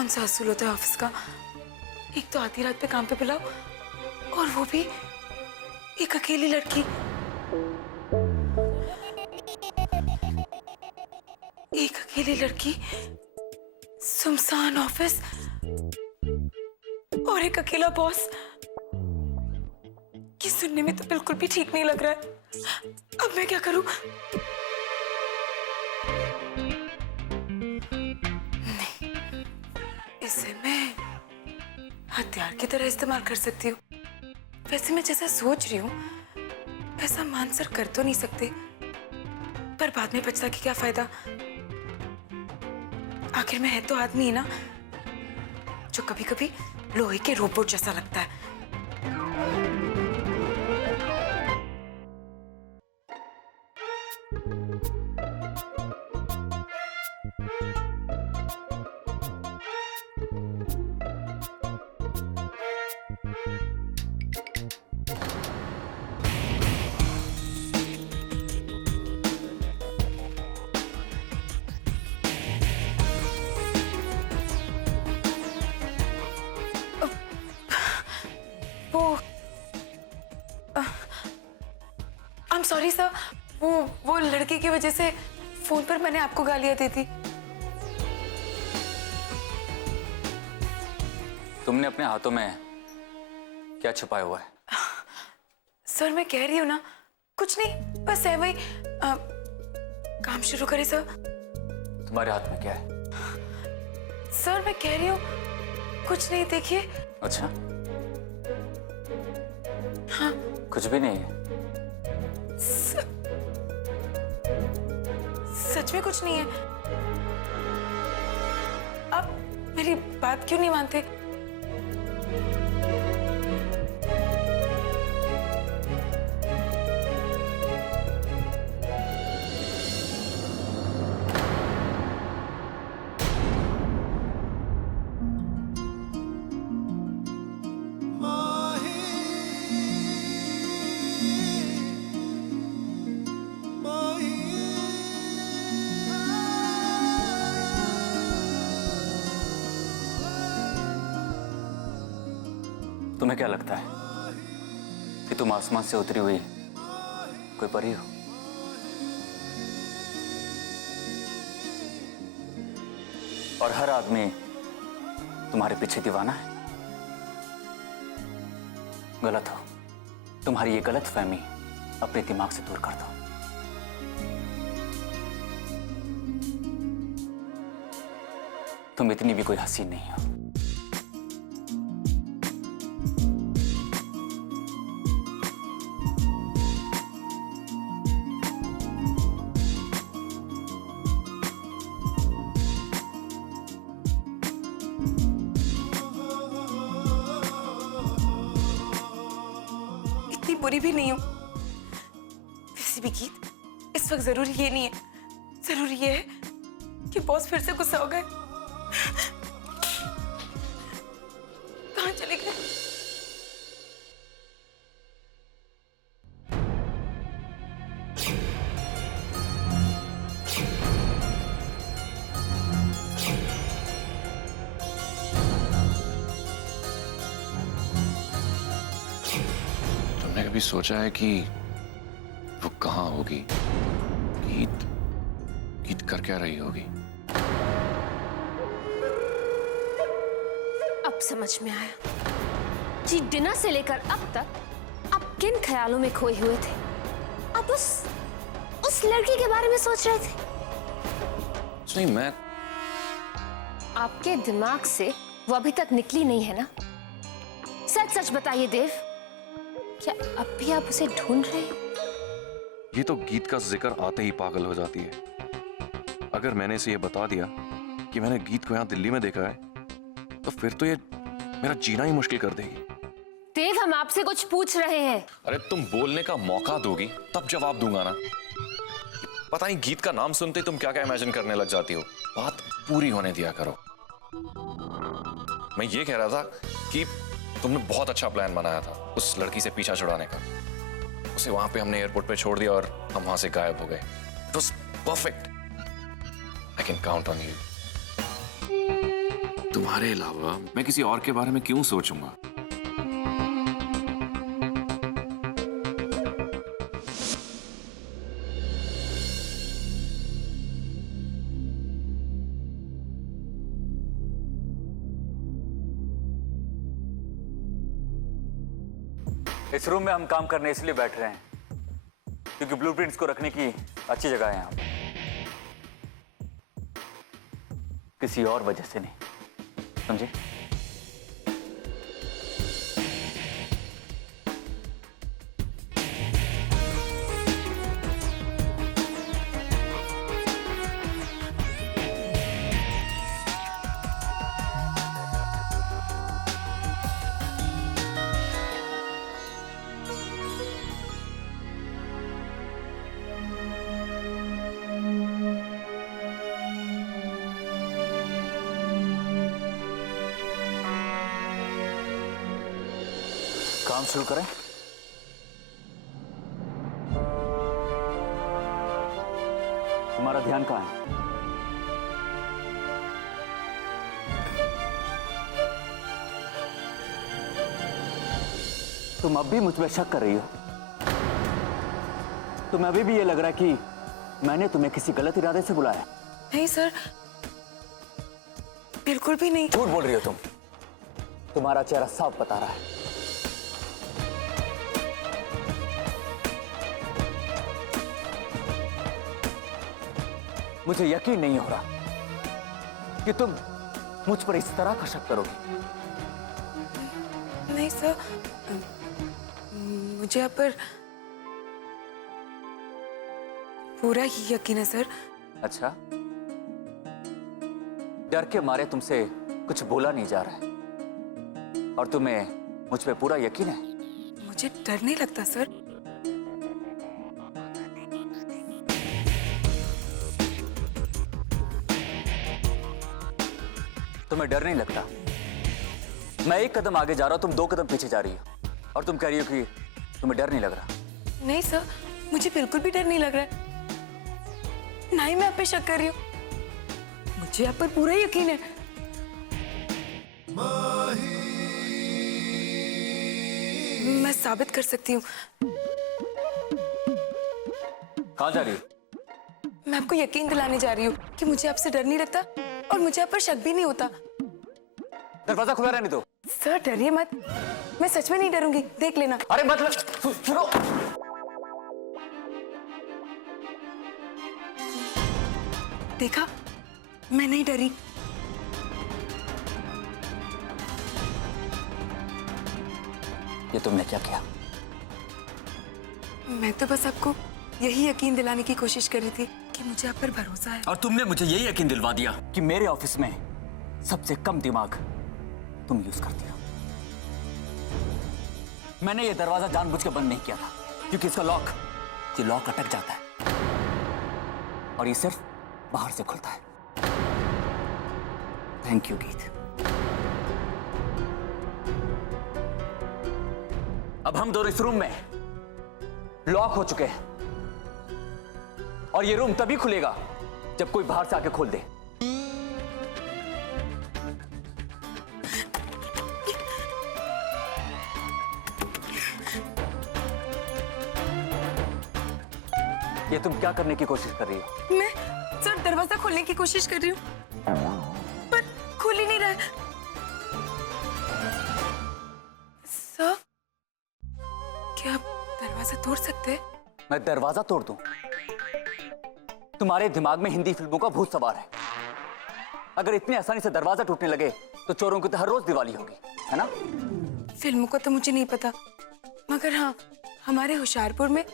कौन सा असूल होता है ऑफिस का? एक तो आधी रात पे काम पे बुलाओ और वो भी एक अकेली लड़की। एक अकेली लड़की, सुनसान ऑफिस और एक अकेला बॉस। ये सुनने में तो बिल्कुल भी ठीक नहीं लग रहा है। अब मैं क्या करूं? नहीं, इसे मैं हथियार की तरह इस्तेमाल कर सकती हूँ। वैसे मैं जैसा सोच रही हूँ वैसा मान सर कर तो नहीं सकते, पर बाद में पछता के क्या फायदा? आखिर में है तो आदमी ही ना, जो कभी कभी लोहे के रोबोट जैसा लगता है। वो आई एम सॉरी सर, वो लड़के की वजह से फोन पर मैंने आपको गालियां दी थी। तुमने अपने हाथों में क्या छुपाया हुआ है? सर मैं कह रही हूँ ना, कुछ नहीं, बस है वही। काम शुरू करें सर? तुम्हारे हाथ में क्या है? सर मैं कह रही हूँ कुछ नहीं, देखिए। अच्छा, हाँ। कुछ भी नहीं है? सच में कुछ नहीं है। आप मेरी बात क्यों नहीं मानते? तुम्हें क्या लगता है कि तुम आसमान से उतरी हुई कोई परी हो? और हर आदमी तुम्हारे पीछे दीवाना है? गलत हो। तुम्हारी ये गलत फहमी अपने दिमाग से दूर कर दो। तुम इतनी भी कोई हसीन नहीं हो। इतनी बुरी भी नहीं हूं। वैसे भी गीत, इस वक्त जरूरी ये नहीं है, जरूरी ये है कि बॉस फिर से गुस्सा हो गए। कहां चले गए? तुमने कभी सोचा है कि वो कहाँ होगी? गीत गीत कर क्या रही होगी? अब समझ में आया जी, डिनर से लेकर अब तक आप किन ख्यालों में खोए हुए थे। आप उस लड़की के बारे में सोच रहे थे। नहीं, मैं आपके दिमाग से वो अभी तक निकली नहीं है ना? सच सच बताइए देव, क्या अब भी आप उसे ढूंढ रहे हैं? ये तो गीत का जिक्र आते ही पागल हो जाती है। अगर मैंने इसे ये बता दिया कि मैंने गीत को यहाँ दिल्ली में देखा है, तो फिर तो ये मेरा जीना ही मुश्किल कर देगी। देव, हम आपसे कुछ पूछ रहे हैं। अरे तुम बोलने का मौका दोगी तब जवाब दूंगा ना। पता नहीं गीत का नाम सुनते तुम क्या क्या इमेजिन करने लग जाती हो। बात पूरी होने दिया करो। मैं ये कह रहा था कि तुमने बहुत अच्छा प्लान बनाया था उस लड़की से पीछा छुड़ाने का। उसे वहां पे हमने एयरपोर्ट पे छोड़ दिया और हम वहां से गायब हो गए। It was perfect. I can count on you. तुम्हारे अलावा मैं किसी और के बारे में क्यों सोचूंगा? इस रूम में हम काम करने इसलिए बैठ रहे हैं क्योंकि ब्लूप्रिंट्स को रखने की अच्छी जगह है यहाँ पे, किसी और वजह से नहीं, समझे? काम शुरू करें? तुम्हारा ध्यान कहाँ है? तुम अब भी मुझ पे शक कर रही हो? तुम्हें अभी भी ये लग रहा है कि मैंने तुम्हें किसी गलत इरादे से बुलाया? नहीं सर, बिल्कुल भी नहीं। झूठ बोल रही हो तुम। तुम्हारा चेहरा साफ बता रहा है। मुझे यकीन नहीं हो रहा कि तुम मुझ पर इस तरह का शक करोगी। नहीं सर, मुझे आप पर पूरा ही यकीन है सर। अच्छा, डर के मारे तुमसे कुछ बोला नहीं जा रहा है और तुम्हें मुझ पे पूरा यकीन है? मुझे डर नहीं लगता सर। तुम्हें डर नहीं लगता? मैं एक कदम आगे जा रहा हूं, तुम 2 कदम पीछे जा रही हो और तुम कह रही हो कि तुम्हें डर नहीं लग रहा। नहीं सर, मुझे बिल्कुल भी डर नहीं लग रहा है। ना ही मैं आप पे शक कर रही हूँ, मुझे आप पर पूरा यकीन है। मैं साबित कर सकती हूँ। कहां जा रही हो? मैं आपको यकीन दिलाने जा रही हूँ कि मुझे आपसे डर नहीं लगता और मुझे आप पर शक भी नहीं होता। दरवाजा खुला रहने दो। सर डरिए मत, मैं सच में नहीं डरूंगी, देख लेना। अरे मतलब सुनो। देखा, मैं नहीं डरी। ये तुमने क्या किया? मैं तो बस आपको यही यकीन दिलाने की कोशिश कर रही थी कि मुझे आप पर भरोसा है। और तुमने मुझे यही यकीन दिलवा दिया कि मेरे ऑफिस में सबसे कम दिमाग तुम यूज करती हो। मैंने ये दरवाजा जानबूझ के बंद नहीं किया था क्योंकि इसका लॉक अटक जाता है और ये सिर्फ बाहर से खुलता है। थैंक यू गीत। अब हम दोनों इस रूम में लॉक हो चुके हैं और ये रूम तभी खुलेगा जब कोई बाहर से आके खोल दे। ये तुम क्या करने की कोशिश कर रही हो? मैं सर दरवाजा खोलने की कोशिश कर रही हूँ पर खुल ही नहीं रहा है। सर, क्या आप दरवाजा तोड़ सकते हैं? मैं दरवाजा तोड़ दूं? तुम्हारे दिमाग में हिंदी फिल्मों का भूत सवार है। अगर इतनी आसानी से दरवाजा टूटने लगे तो चोरों की तो हर रोज दिवाली होगी, है ना? फिल्मों का तो मुझे नहीं पता, मगर हाँ, हमारे होशियारपुर में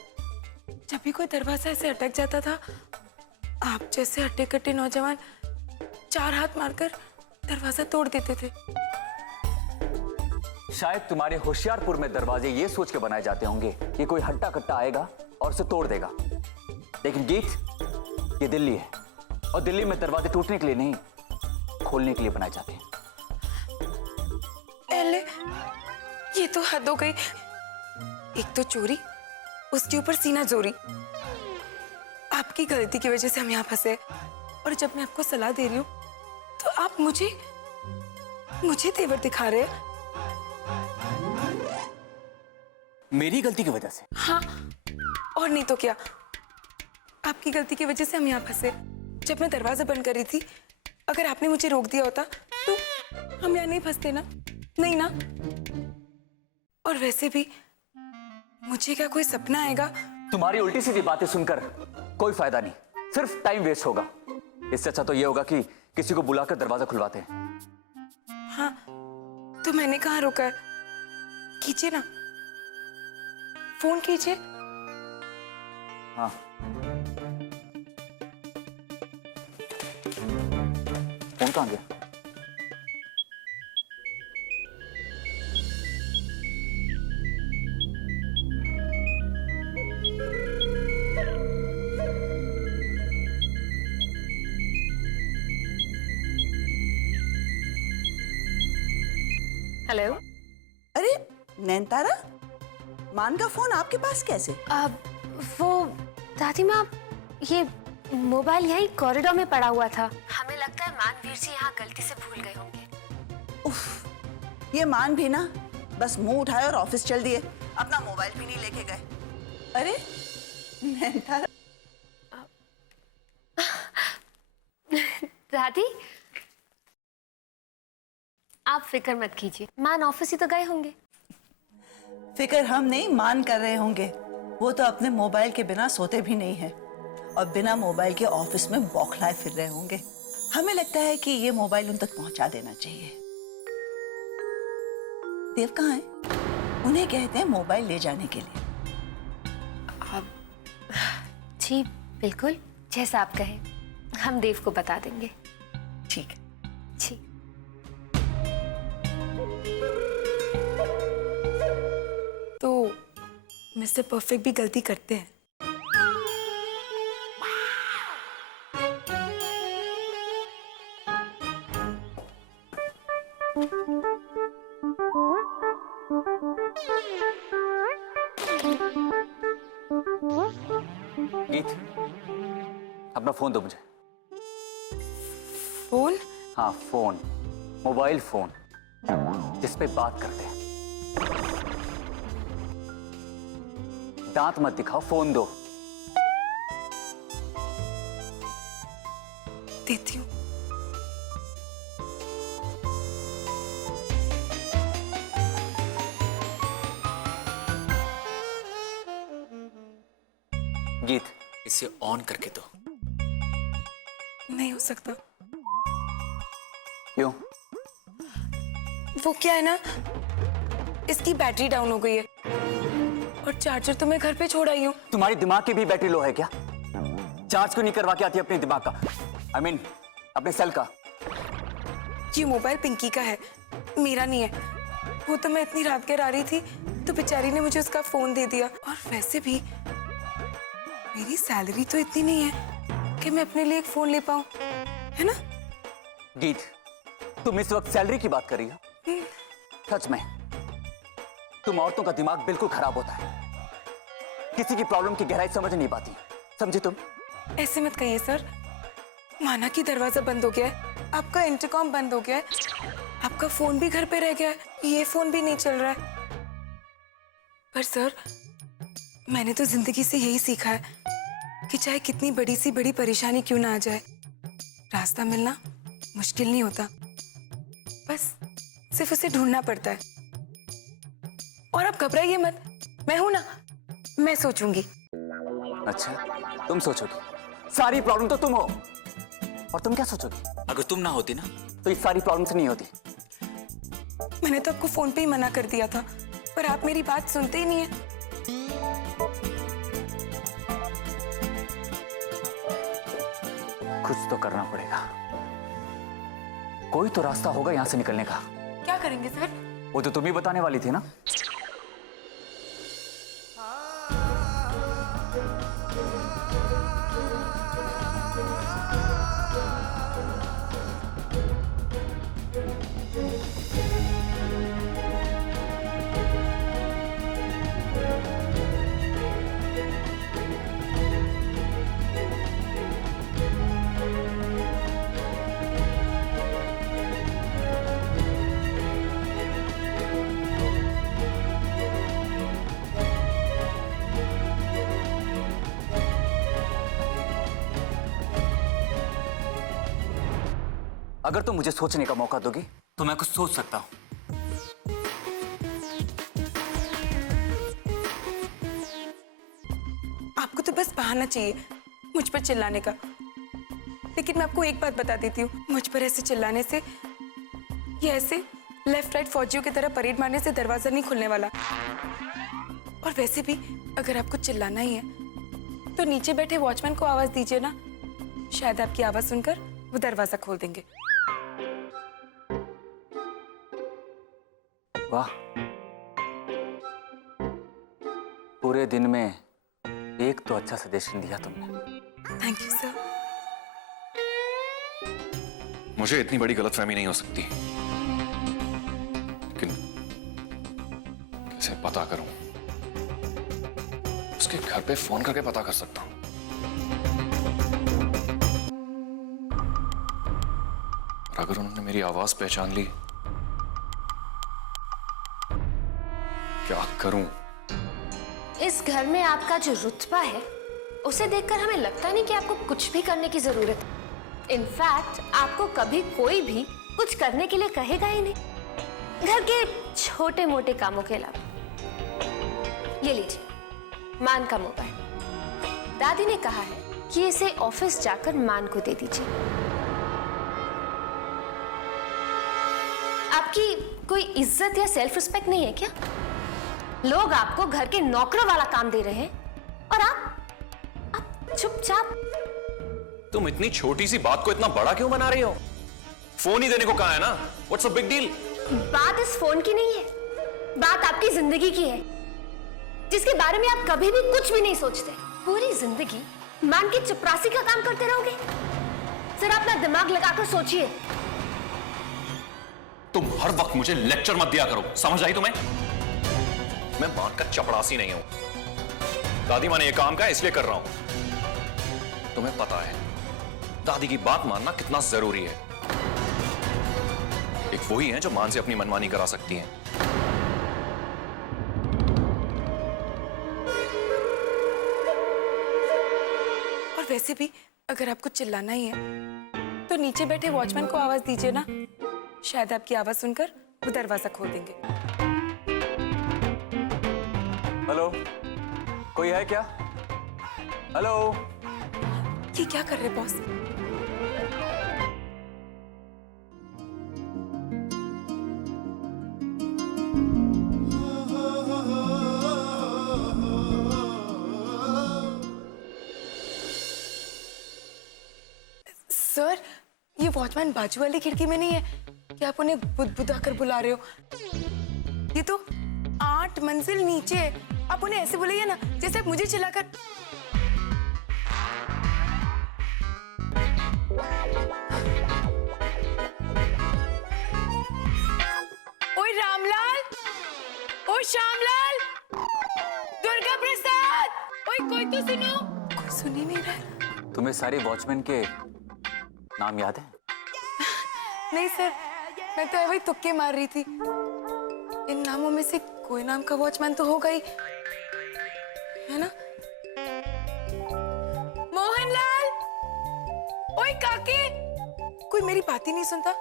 जब भी कोई दरवाजा ऐसे अटक जाता था, आप जैसे हट्टे कट्टे नौजवान 4 हाथ मारकर दरवाजा तोड़ देते थे। शायद तुम्हारे होशियारपुर में दरवाजे ये सोच के बनाए जाते होंगे कि कोई हट्टा कट्टा आएगा और उसे तोड़ देगा। लेकिन गीत, ये दिल्ली है और दिल्ली में दरवाजे टूटने के लिए नहीं, खोलने के लिए बनाए जाते हैं। एले, ये तो हद हो गई। एक तो चोरी, उसके ऊपर सीना जोरी। आपकी गलती की वजह से हम यहाँ फंसे और जब मैं आपको सलाह दे रही हूँ तो आप मुझे मुझे तेवर दिखा रहे हैं। मेरी गलती की वजह से? हाँ, और नहीं तो क्या। आपकी गलती की वजह से हम यहाँ फंसे। जब मैं दरवाजा बंद कर रही थी, अगर आपने मुझे रोक दिया होता तो हम यहाँ नहीं फंसते ना। नहीं ना। और वैसे भी मुझे क्या कोई सपना आएगा? तुम्हारी उल्टी सीधी बातें सुनकर कोई फायदा नहीं, सिर्फ टाइम वेस्ट होगा। इससे अच्छा तो ये होगा कि किसी को बुलाकर दरवाजा खुलवाते हैं। हाँ, तो मैंने कहाँ रोका है? कीजिए ना, फोन कीजिए। हाँ, फोन कहाँ गया? हेलो। अरे नैनतारा, मान का फोन आपके पास कैसे? वो दादी माँ, ये मोबाइल यहीं कॉरिडोर में पड़ा हुआ था। हमें लगता है मानवीर जी यहाँ गलती से भूल गए होंगे। उफ, ये मान भी ना बस मुंह उठाए और ऑफिस चल दिए, अपना मोबाइल भी नहीं लेके गए। अरे नैनतारा, दादी आप फिक्र मत कीजिए, मान ऑफिस ही तो गए होंगे। फिक्र हम नहीं, मान कर रहे होंगे। वो तो अपने मोबाइल के बिना सोते भी नहीं है और बिना मोबाइल के ऑफिस में बौखलाए फिर रहे होंगे। हमें लगता है कि ये मोबाइल उन तक पहुंचा देना चाहिए। देव कहाँ है? उन्हें कहते हैं मोबाइल ले जाने के लिए। जी बिल्कुल, जैसा आप कहें, हम देव को बता देंगे। ठीक है। जी। तो मिस्टर परफेक्ट भी गलती करते हैं। गीत, अपना फोन दो मुझे। फोन? हाँ, फोन, मोबाइल फोन जिस पे बात करते हैं। दांत मत दिखाओ, फोन दो। देती हूँ। गीत, इसे ऑन करके दो। नहीं हो सकता। क्यों? वो क्या है ना, इसकी बैटरी डाउन हो गई है और चार्जर तो मैं घर पे छोड़ आई हूँ। तुम्हारी दिमाग की भी बैटरी लो है क्या? चार्ज क्यों नहीं करवा के आती अपने दिमाग का? I mean, अपने सेल का। ये मोबाइल पिंकी का है, मेरा नहीं है। वो तो मैं इतनी रात घर आ रही थी तो बेचारी ने मुझे उसका फोन दे दिया। और वैसे भी मेरी सैलरी तो इतनी नहीं है कि मैं अपने लिए एक फोन ले पाऊं, है ना? गीत, तुम इस वक्त सैलरी की बात कर रही हो? सच में तुम औरतों का दिमाग बिल्कुल खराब होता है। किसी की प्रॉब्लम की गहराई समझ नहीं पाती, समझे तुम? ऐसे मत कहिए सर। माना कि दरवाजा बंद हो गया है, आपका इंटरकॉम बंद हो गया है, आपका फोन भी घर पे रह गया है, ये फोन भी नहीं चल रहा है। पर सर, मैंने तो जिंदगी से यही सीखा है कि चाहे कितनी बड़ी सी बड़ी परेशानी क्यों ना आ जाए, रास्ता मिलना मुश्किल नहीं होता। बस सिर्फ उसे ढूंढना पड़ता है। और आप घबराइए मत, मैं हूं ना, मैं सोचूंगी। अच्छा, तुम सोचोगी? सारी प्रॉब्लम तो तुम हो। और तुम क्या सोचोगी? अगर तुम ना होती ना तो ये सारी प्रॉब्लम्स नहीं होती। मैंने तो आपको फोन पे ही मना कर दिया था, पर आप मेरी बात सुनते ही नहीं है। कुछ तो करना पड़ेगा। कोई तो रास्ता होगा यहां से निकलने का। क्या करेंगे सर? वो तो तुम ही बताने वाली थी ना। अगर तुम मुझे सोचने का मौका दोगी तो मैं कुछ सोच सकता हूं। आपको तो बस बहाना चाहिए मुझ पर चिल्लाने का। लेकिन मैं आपको एक बात बता देती हूँ, मुझ पर ऐसे चिल्लाने से, ये ऐसे लेफ्ट राइट फौजियों की तरह परेड मारने से दरवाजा नहीं खुलने वाला। और वैसे भी अगर आपको चिल्लाना ही है तो नीचे बैठे वॉचमैन को आवाज दीजिए ना, शायद आपकी आवाज सुनकर वो दरवाजा खोल देंगे। वाह, पूरे दिन में एक तो अच्छा सजेशन दिया तुमने। Thank you sir. मुझे इतनी बड़ी गलतफहमी नहीं हो सकती, लेकिन कैसे पता करूं? उसके घर पे फोन करके पता कर सकता हूं। और अगर उन्होंने मेरी आवाज पहचान ली, क्या करूं? इस घर में आपका जो रुतबा है उसे देखकर हमें लगता नहीं कि आपको कुछ भी करने की जरूरत है। इनफैक्ट आपको कभी कोई भी कुछ करने के लिए कहेगा ही नहीं, घर के छोटे मोटे कामों के अलावा। ये लीजिए मान का मोबाइल। दादी ने कहा है कि इसे ऑफिस जाकर मान को दे दीजिए। आपकी कोई इज्जत या सेल्फ रिस्पेक्ट नहीं है क्या? लोग आपको घर के नौकरों वाला काम दे रहे हैं और आप चुपचाप। तुम इतनी छोटी सी बात को इतना बड़ा क्यों बना रही हो? फोन ही देने को कहा है ना, व्हाट्स अ बिग डील? बात इस फोन की नहीं है, बात आपकी जिंदगी की है, जिसके बारे में आप कभी भी कुछ भी नहीं सोचते। पूरी जिंदगी मान की चपरासी का काम करते रहोगे? जरा अपना दिमाग लगाकर सोचिए। तुम हर वक्त मुझे लेक्चर मत दिया करो, समझ आई तुम्हें? मैं मान का चपरासी नहीं हूं। दादी माँ ने यह काम कहा इसलिए कर रहा हूं। तुम्हें पता है दादी की बात मानना कितना जरूरी है। एक वही है जो मान से अपनी मनमानी करा सकती हैं। और वैसे भी अगर आपको चिल्लाना ही है तो नीचे बैठे वॉचमैन को आवाज दीजिए ना, शायद आपकी आवाज सुनकर वो दरवाजा खोल देंगे। हेलो, कोई है क्या? हेलो। ये क्या कर रहे बॉस? सर, ये वॉचमैन बाजू वाली खिड़की में नहीं है कि आप उन्हें बुदबुदा कर बुला रहे हो? ये तो 8 मंजिल नीचे है। आप उन्हें ऐसे बुलाइए ना जैसे आप मुझे चिल्लाकर। ओए रामलाल, ओए श्यामलाल, दुर्गा प्रसाद, ओए कोई तो सुनो। कोई सुन ही नहीं रहा है। तुम्हें सारे वॉचमैन के नाम याद है? नहीं सर, मैं तो वही तुक्के मार रही थी। इन नामों में से कोई नाम का वॉचमैन तो होगा ही, है ना? मोहनलाल, ओए काके, कोई मेरी बात ही नहीं सुनता।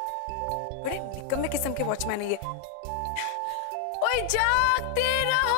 बड़े निकम्मे किस्म के वॉचमैन है ये। ओए जागते रहो।